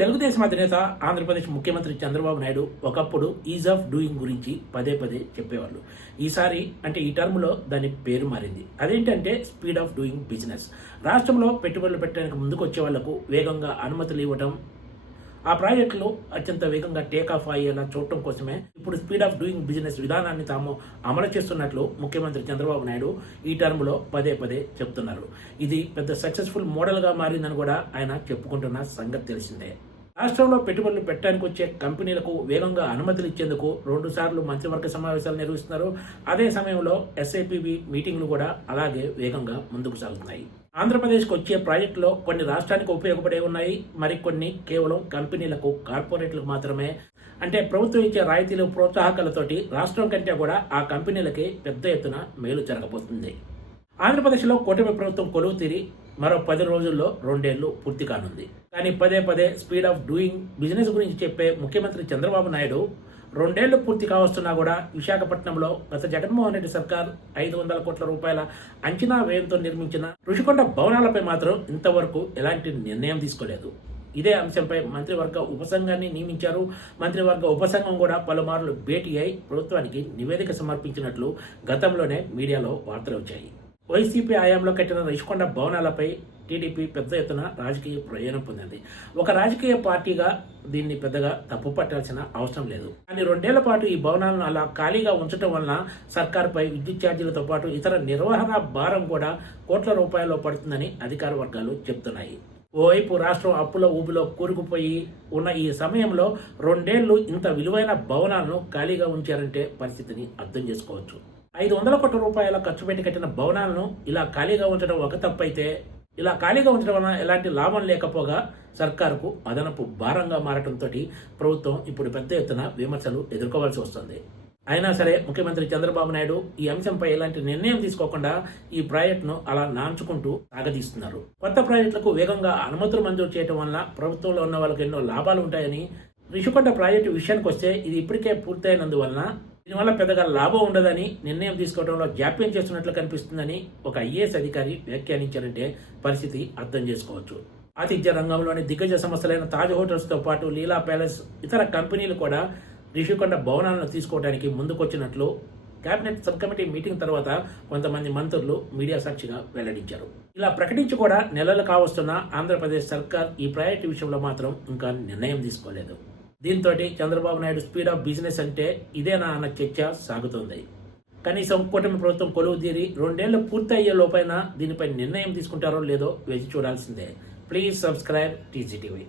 తెలుగుదేశం అధినేత ఆంధ్రప్రదేశ్ ముఖ్యమంత్రి చంద్రబాబు నాయుడు ఒకప్పుడు ఈజ్ ఆఫ్ డూయింగ్ గురించి పదే పదే చెప్పేవాళ్ళు. ఈసారి అంటే ఈ టర్మ్లో దాని పేరు మారింది. అదేంటంటే స్పీడ్ ఆఫ్ డూయింగ్ బిజినెస్. రాష్ట్రంలో పెట్టుబడులు పెట్టడానికి ముందుకు వచ్చే వాళ్లకు వేగంగా అనుమతులు ఇవ్వడం, ఆ ప్రాజెక్టులు అత్యంత వేగంగా టేకాఫ్ అయ్యేలా చూడటం కోసమే ఇప్పుడు స్పీడ్ ఆఫ్ డూయింగ్ బిజినెస్ విధానాన్ని తాము అమలు చేస్తున్నట్లు ముఖ్యమంత్రి చంద్రబాబు నాయుడు ఈ టర్మ్లో పదే పదే చెప్తున్నారు. ఇది పెద్ద సక్సెస్ఫుల్ మోడల్గా మారిందని కూడా ఆయన చెప్పుకుంటున్న సంగతి తెలిసిందే. రాష్ట్రంలో పెట్టుబడులు పెట్టడానికి వచ్చే కంపెనీలకు వేగంగా అనుమతులు ఇచ్చేందుకు 2 సార్లు మంత్రివర్గ సమావేశాలు నిర్వహిస్తున్నారు. అదే సమయంలో ఎస్ఐపిబి మీటింగ్లు కూడా అలాగే వేగంగా ముందుకు సాగుతున్నాయి. ఆంధ్రప్రదేశ్కి వచ్చే ప్రాజెక్టులో కొన్ని రాష్ట్రానికి ఉపయోగపడే ఉన్నాయి, మరికొన్ని కేవలం కంపెనీలకు, కార్పొరేట్లకు మాత్రమే. అంటే ప్రభుత్వం ఇచ్చే రాయితీలు, ప్రోత్సాహకాలతోటి రాష్ట్రం కంటే కూడా ఆ కంపెనీలకి పెద్ద ఎత్తున మేలు జరగబోతుంది. ఆంధ్రప్రదేశ్లో కూటమి ప్రభుత్వం కొలువు తీరి మరో 10 రోజుల్లో 2 ఏళ్లు పూర్తి కానుంది. కానీ పదే పదే స్పీడ్ ఆఫ్ డూయింగ్ బిజినెస్ గురించి చెప్పే ముఖ్యమంత్రి చంద్రబాబు నాయుడు 2 ఏళ్లు పూర్తి కావస్తున్నా కూడా విశాఖపట్నంలో గత జగన్మోహన్ రెడ్డి సర్కార్ 500 కోట్ల రూపాయల అంచనా వ్యయంతో నిర్మించిన రుషికొండ భవనాలపై మాత్రం ఇంతవరకు ఎలాంటి నిర్ణయం తీసుకోలేదు. ఇదే అంశంపై మంత్రివర్గ ఉపసంఘాన్ని నియమించారు. మంత్రివర్గ ఉపసంఘం కూడా పలుమార్లు భేటీ అయి ప్రభుత్వానికి నివేదిక సమర్పించినట్లు గతంలోనే మీడియాలో వార్తలు వచ్చాయి. వైసీపీ హయాంలో కట్టిన రుషికొండ భవనాలపై టీడీపీ పెద్ద ఎత్తున రాజకీయ ప్రయోజనం పొందింది. ఒక రాజకీయ పార్టీగా దీన్ని పెద్దగా తప్పు పట్టాల్సిన అవసరం లేదు. కానీ 2 ఏళ్ల పాటు ఈ భవనాలను అలా ఖాళీగా ఉంచడం వలన సర్కారుపై విద్యుత్ ఛార్జీలతో పాటు ఇతర నిర్వహణ భారం కూడా కోట్ల రూపాయల్లో పడుతుందని అధికార వర్గాలు చెబుతున్నాయి. ఓవైపు రాష్ట్రం అప్పుల ఊబిలో కూరుకుపోయి ఉన్న ఈ సమయంలో 2 ఏళ్లు ఇంత విలువైన భవనాలను ఖాళీగా ఉంచారంటే పరిస్థితిని అర్థం చేసుకోవచ్చు. 500 కోట్ల రూపాయల ఖర్చు పెట్టి కట్టిన భవనాలను ఇలా ఖాళీగా ఉంచడం ఒక తప్పు అయితే, ఇలా ఖాళీగా ఉంచడం వలన ఎలాంటి లాభం లేకపోగా సర్కారుకు అదనపు భారంగా మారటంతో ప్రభుత్వం ఇప్పుడు పెద్ద ఎత్తున విమర్శలు ఎదుర్కోవాల్సి వస్తుంది. అయినా సరే ముఖ్యమంత్రి చంద్రబాబు నాయుడు ఈ అంశంపై ఎలాంటి నిర్ణయం తీసుకోకుండా ఈ ప్రాజెక్టును అలా నాంచుకుంటూ సాగదీస్తున్నారు. కొత్త ప్రాజెక్టులకు వేగంగా అనుమతులు మంజూరు చేయడం వల్ల ప్రభుత్వంలో ఉన్న వాళ్ళకి ఎన్నో లాభాలు ఉంటాయని, రుషికొండ ప్రాజెక్టు విషయానికి వస్తే ఇది ఇప్పటికే పూర్తయినందువలన దీనివల్ల పెద్దగా లాభం ఉండదని, నిర్ణయం తీసుకోవడంలో జాప్యం చేస్తున్నట్లు కనిపిస్తుందని ఒక ఐఏఎస్ అధికారి వ్యాఖ్యానించారంటే పరిస్థితి అర్థం చేసుకోవచ్చు. ఆతిథ్య రంగంలోని దిగ్గజ సంస్థలైన తాజ్ హోటల్స్తో పాటు లీలా ప్యాలెస్, ఇతర కంపెనీలు కూడా రుషికొండ భవనాలను తీసుకోవడానికి ముందుకొచ్చినట్లు కేబినెట్ సబ్ కమిటీ మీటింగ్ తర్వాత కొంతమంది మంత్రులు మీడియా సాక్షిగా వెల్లడించారు. ఇలా ప్రకటించి కూడా నెలలు కావస్తున్న ఆంధ్రప్రదేశ్ సర్కార్ ఈ ప్రాజెక్టు విషయంలో మాత్రం ఇంకా నిర్ణయం తీసుకోలేదు. దీంతో Chandrababu Naidu speed of business అంటే ఇదేనా అన్న చర్చ సాగుతోంది. కనీసం కూటమి ప్రభుత్వం కొలువు తీరి 2 ఏళ్లు పూర్తి అయ్యే లోపైనా దీనిపై నిర్ణయం తీసుకుంటారో లేదో వేచి చూడాల్సిందే. Please subscribe TGTV.